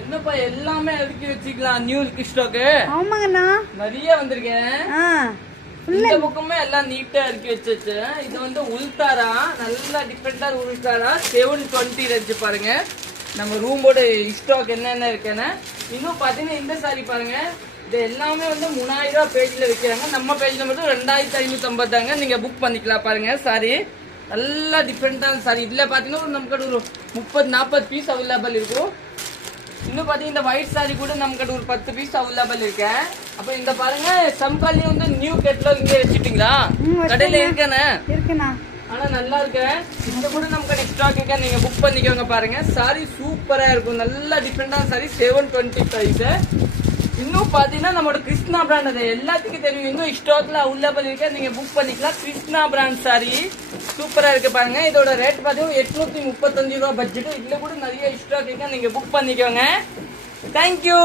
என்னப்பா எல்லாமே அடுக்கி வச்சுக்கலாம் நியூ ஸ்டாக்கு. ஆமாங்கண்ணா, நிறைய வந்திருக்கேன். இந்த பக்கமே எல்லாம் நீட்டா இறக்கி வச்சாச்சு. இது வந்து உள்தாரா, நல்லா டிஃபரெண்டா உள்தாரா 720 ரேஞ்சு பாருங்க. நம்ம ரூமோட ஸ்டாக் என்னென்ன இருக்குன்னு இன்னும் பாத்தீங்கன்னா இந்த சாரி பாருங்க. இது எல்லாமே வந்து 3000 பேஜ்ல வைக்கிறாங்க. நம்ம பேஜ்ல மட்டும் 2550 தாங்க. நீங்க புக் பண்ணிக்கலாம் பாருங்க. சாரி நல்லா டிஃபரெண்டான சாரி. இதுல பாத்தீங்கன்னா நமக்கு ஒரு 30-40 பீஸ் அவைலபிள் இருக்கும். இன்னும் பாத்தீங்கன்னா இந்த ஒயிட் சாரி கூட நமக்கு ஒரு 10 பீஸ் அவைலபிள் இருக்கு. அப்ப இந்த பாருங்க சம்காலி வந்து நியூ கேட்டலாக் இங்க வச்சிட்டீங்களா? கடையில இருக்குண்ணா. ஆனா நல்லா இருக்கு. இந்த கூட நமக்கு நெக்ஸ்ட் ஸ்டாக் இருக்கு. நீங்க புக் பண்ணிக்கோங்க பாருங்க. சாரி சூப்பரா இருக்கும். நல்லா டிஃபரெண்டான சாரி 725. இன்னும் பாத்தீங்கன்னா நம்மளோட கிருஷ்ணா பிராண்ட் அது எல்லாத்துக்கும் தெரியும். இன்னும் ஸ்டாக்ல அவைலபிள் இருக்கு. நீங்க புக் பண்ணிக்கலாம். கிருஷ்ணா பிராண்ட் சாரி சூப்பரா இருக்கு பாருங்க. இதோட ரேட் பாத்தீங்கன்னா 835 ரூபாய் பட்ஜெட். இதுல கூட நிறைய ஸ்டாக் இருக்கு. நீங்க புக் பண்ணிக்கோங்க. தேங்க்யூ.